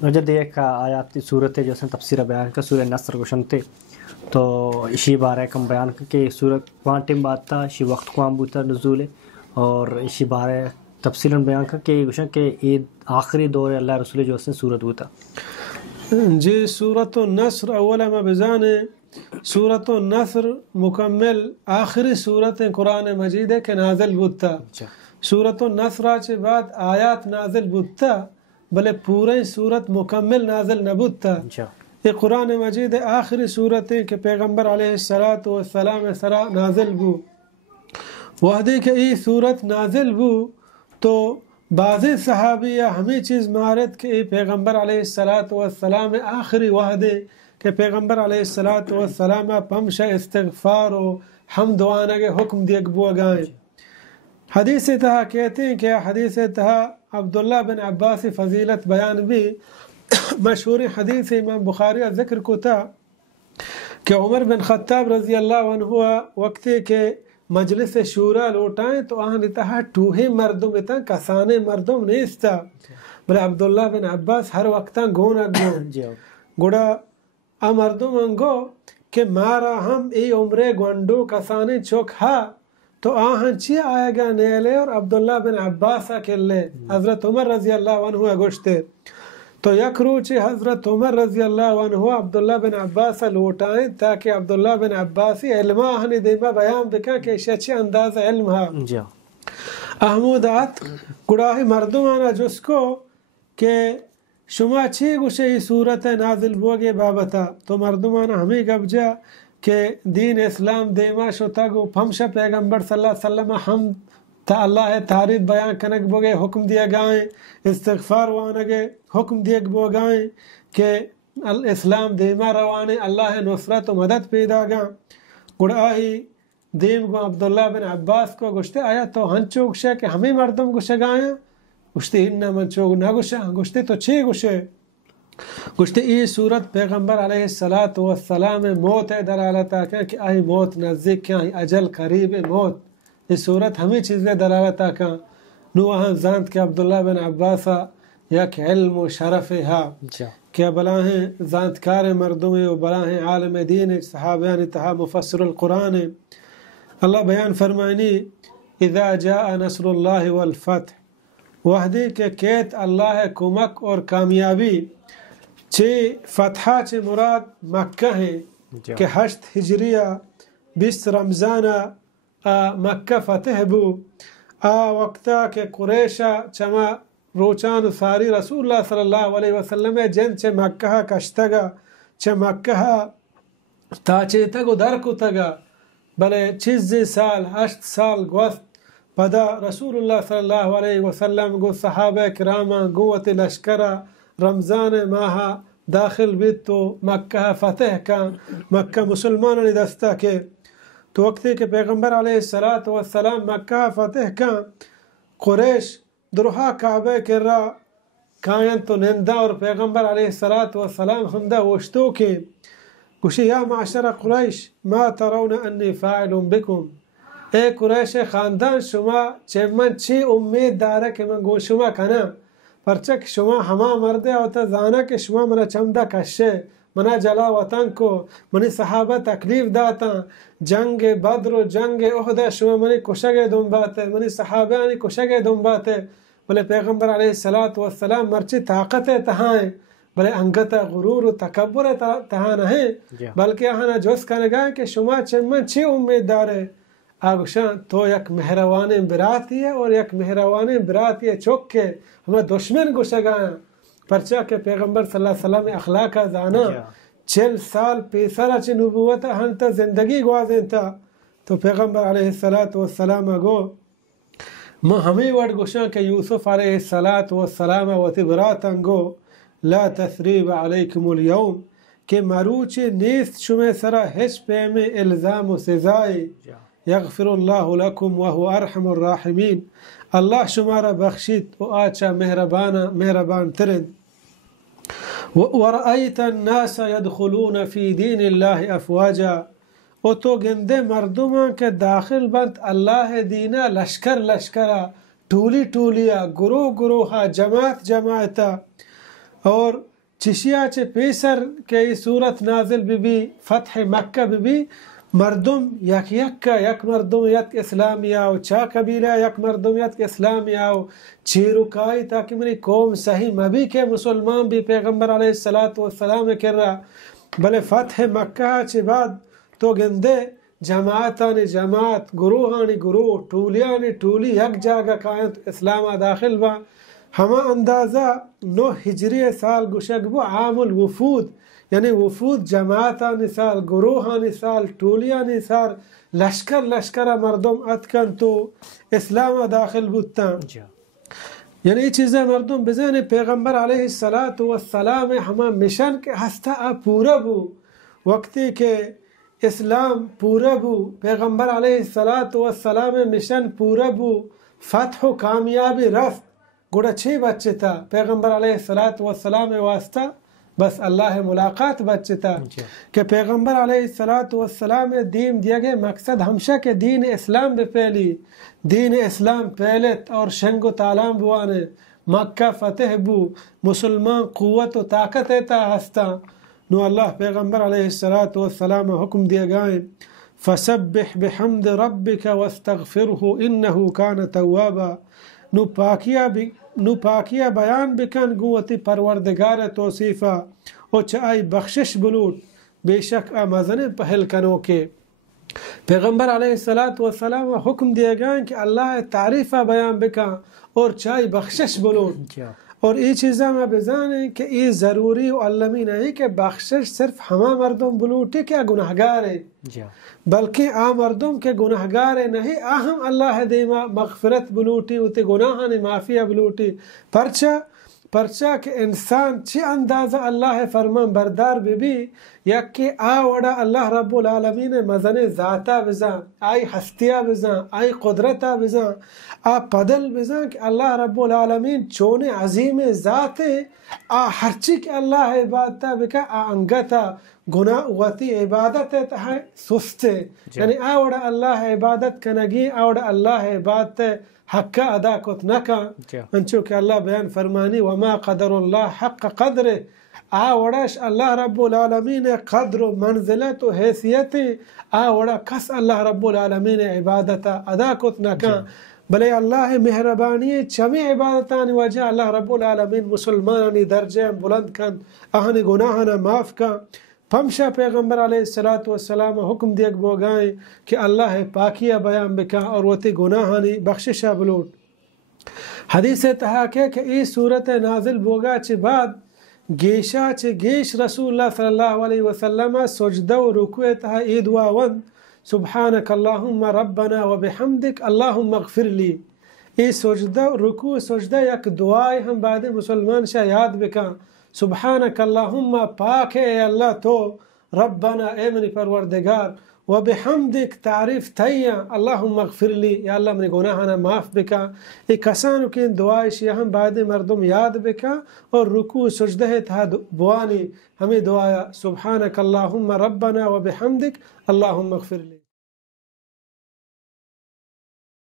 وجہ دیکھ آیات صورت جو سن تفسیر بیان کا سورہ نصر گوشنتے تو اسی بارے کم بیان کہ صورت کوانٹم بات تھا اسی وقت کوام بوتا نزول اور اسی بارے تفصیلا بیان کہ گوشن کہ عید آخری دور اللہ رسول جو سن صورت ہوتا جی سورۃ النصر اولا ما بزانے سورۃ النصر مکمل آخری صورت قرآن مجید ہے کہ نازل بودتا سورۃ النصر کے بعد آیات نازل بودتا بلے پورے صورت مکمل نازل نبودتا یہ قرآن مجید آخری صورت ہے کہ پیغمبر علیہ السلام سرا نازل بو وحدی کہ یہ صورت نازل بو تو بعض صحابیہ ہمیں چیز مہارت کہ پیغمبر علیہ السلام آخری وحدے کہ پیغمبر علیہ السلام پمش استغفار و حمد وانہ کے حکم دیکھ بو گائیں حدیث تہا کہتے ہیں کہ حدیث تہا عبداللہ بن عباس فضیلت بیان بھی مشہور حدیث امام بخاری ذکر کو تھا کہ عمر بن خطاب رضی اللہ عنہ وقت کے مجلس شورا لوٹائیں تو آہن اتہا ٹوہی مردم اتہا کسانے مردم نہیں استا بلے عبداللہ بن عباس ہر وقتا گونا گوڑا مردم انگو کہ مارا ہم ای عمرے گونڈو کسانے چوک ہا تو آہن چی آئے گا نیلے اور عبداللہ بن عباس کلے حضرت عمر رضی اللہ عنہ گوشتے تو یک روچی حضرت عمر رضی اللہ عنہ عبداللہ بن عباس لوٹائیں تاکہ عبداللہ بن عباسی علمہ آہنی دیمہ بیان بکا کہ شچی انداز علم ہا احمود آت گڑاہی مردم آنا جس کو کہ شما چی گوشے ہی صورت نازل بوگے بابتا تو مردم آنا ہمیں گب جا کہ دین اسلام دیما شتا گو پھمشا پیغمبر صلی اللہ علیہ وسلم ہم تا اللہ تعریف بیان کنک بوگے حکم دیا گائیں استغفار وانگے حکم دیا بو گائیں کہ اسلام دیما روانے اللہ نصرت و مدد پیدا گا گڑاہی دیم گو عبداللہ بن عباس کو گوشتے آیا تو ہنچو گوشے کہ ہمیں مردم گوشے گائیں گوشتے انہا منچو نہ گوشے گوشتے تو چی گوشے گوشتے ای صورت پیغمبر علیہ السلام موت دلالتا کہ آئی موت نزدیک کیا اجل قریب موت اس صورت ہمیں چیزیں دلالتا کہاں نو وہاں زانت کہ عبداللہ بن عباسہ یک علم و شرف ہا کہ بلاہیں زانتکار مردم و بلاہیں عالم دین صحابیان تہا مفسر القرآن اللہ بیان فرمائنی اذا جاء نصر اللہ والفتح وحدی کے کیت اللہ کمک اور کامیابی چھ فتحہ چھ مراد مکہ ہیں کہ 8 ہجریہ 20 رمضانہ مکہ فتح بو وقتا کہ قریشہ چما روچان ساری رسول اللہ صلی اللہ علیہ وسلم جن چھ مکہ کشتگا چھ مکہ تاچے تگو در کو تگا بلے 6 سال 8 سال گوست پدا رسول اللہ صلی اللہ علیہ وسلم گو صحابہ کرامہ گوت لشکرہ رمضان ماہ داخل بیت تو مکہ فتح کا مکہ مسلمان نے دستا کے تو وقت کہ پیغمبر علیہ السلام مکہ فتح کا قریش درہا کعبہ کر رہا کائن تو نندہ اور پیغمبر علیہ السلام ہمدہ وشتو کے کشی یا معاشر قریش ما ترون انی فاعل بکم اے قریش خاندان شما چمن چی امید دارا کہ من گو شما کنا پرچک شما ہما مردے ہوتا زانا کہ شما منا چمدہ کشے منا جلا وطن کو منی صحابہ تکلیف داتا جنگ بدر و جنگ احد شما منی کشگے دن باتے منی صحابہ کشگے دن باتے بلے پیغمبر علیہ السلام مرچی طاقت تہائیں بلے انگتا غرور و تکبر تہا نہیں بلکہ آہانا جوز کنگا کہ شما چمن چی امید دارے آگوشان تو یک مہروان براتی ہے اور یک مہروان براتی ہے چوک کے ہمیں دشمن گوشگایا پرچہ کہ پیغمبر صلی اللہ علیہ وسلم اخلاقہ زانا 40 سال پیسرہ چی نبوتا ہنتا زندگی گوازیں تھا تو پیغمبر علیہ السلام گو ہمیں وڈ گوشان کہ یوسف علیہ السلام وطی براتن گو لا تثریب علیکم اليوم کہ مروچ نیست شمیں سرا ہچ پیم الزام و سزائی یغفر اللہ لکم وہو ارحم الراحمین اللہ شمارا بخشید و آچا مہربان ترند وَرَأَيْتَ النَّاسَ يَدْخُلُونَ فِي دِينِ اللَّهِ أَفْوَاجًا او تو گندے مردمان کے داخل بند اللہ دینا لشکرہ ٹولی ٹولیا گروہ گروہا جماعتا اور چشیا چه پیسر که ای صورت نازل بی فتح مکه بی مردم یک یک مردم یک اسلامی آو چا قبیله یک مردم یک اسلامی آو چیروکائی تاکہ منی قوم صحیح مبی کے مسلمان بھی پیغمبر علیہ السلام کر رہا بلے فتح مکہ چه بعد تو گندے جماعتانی جماعت گروہانی گروہ ٹولیانی ٹولی یک جاگہ کائنت اسلام داخل با ہما اندازہ 9 ہجری سال گشک بو عام الوفود یعنی وفود جماعتانی سال گروہانی سال ٹولیانی سال لشکر مردم اتکن تو اسلام داخل بودتا یعنی یہ چیزیں مردم بزن پیغمبر علیہ السلام ہما مشن کے ہستا پورا بو وقتی کہ اسلام پورا بو پیغمبر علیہ السلام مشن پورا بو فتح و کامیابی رفت گوڑا چھ بچے تھا پیغمبر علیہ السلام واسطہ بس اللہ ملاقات بچے تھا کہ پیغمبر علیہ السلام دین دیا گئے مقصد ہمشہ کے دین اسلام بے پہلی دین اسلام پہلت اور شنگ و تالام بوانے مکہ فتح بو مسلمان قوت و طاقت ایتا ہستا نو اللہ پیغمبر علیہ السلام حکم دیا گئے فسبح بحمد ربک واستغفرہ انہو کان توابا نو پاکیہ بیان بکن گوتی پروردگار توصیفہ او چائی بخشش بلوٹ بے شک آمازن پہل کنو کے پیغمبر علیہ السلام حکم دیا گئے کہ اللہ تعریفہ بیان بکن اور چائی بخشش بلوٹ اور یہ چیزیں میں بزانے کہ یہ ضروری و علمی نہیں کہ بخشش صرف ہما مردم بلوٹی کہ گناہگار ہے بلکہ مردم کے گناہگار نہیں ہم اللہ دیما مغفرت بلوٹی ہوتے گناہانی معافیہ بلوٹی پرچہ کہ انسان چی اندازہ اللہ فرمان بردار بھی یک کہ وڑا اللہ رب العالمین مزن ذاتا بزان آئی ہستیہ بزان آئی قدرتا بزان پدل بزان کہ اللہ رب العالمین چونے عظیم ذات ہرچی کہ اللہ عبادتا بکا انگتا گناہ وتی عبادت ہے سستے یعنی وڑا اللہ عبادت کنگی وڑا اللہ عبادت حق ادا کت نکا انچو کہ اللہ بیان فرمانی وما قدر اللہ حق قدر وڑاش اللہ رب العالمین قدر و منزلت و حیثیت وڑا کس اللہ رب العالمین عبادت ادا کت نکا بلے اللہ مہربانی چمی عبادتانی وجہ اللہ رب العالمین مسلمانی درجہ بلند کن اہنی گناہنا معاف کن پمشا پیغمبر علیہ السلام حکم دیگ بوگائیں کہ اللہ پاکیہ بیان بکا اور وتی گناہانی بخششہ بلوٹ حدیث تحاکے کہ ای صورت نازل بوگا چی بعد گیشا چی گیش رسول اللہ صلی اللہ علیہ وسلم سجدہ و رکوع تہا ای دعا وند سبحانک اللہم ربنا و بحمدک اللہم اغفر لی ای سجدہ رکوع سجدہ یک دعائی ہم بعد مسلمان شاہ یاد بکا سبحانک اللہم پاک اے اللہ تو ربنا اے منی پروردگار و بحمدک تعریف تیّا اللہم اغفر لی یا اللہ منی گناہنا معاف بکا ای کسانو کی دعائی شیہم بعد مردم یاد بکا اور رکوع سجدہ تھا بوانی ہمیں دعایا سبحانک اللہم ربنا و بحمدک اللہم اغفر لی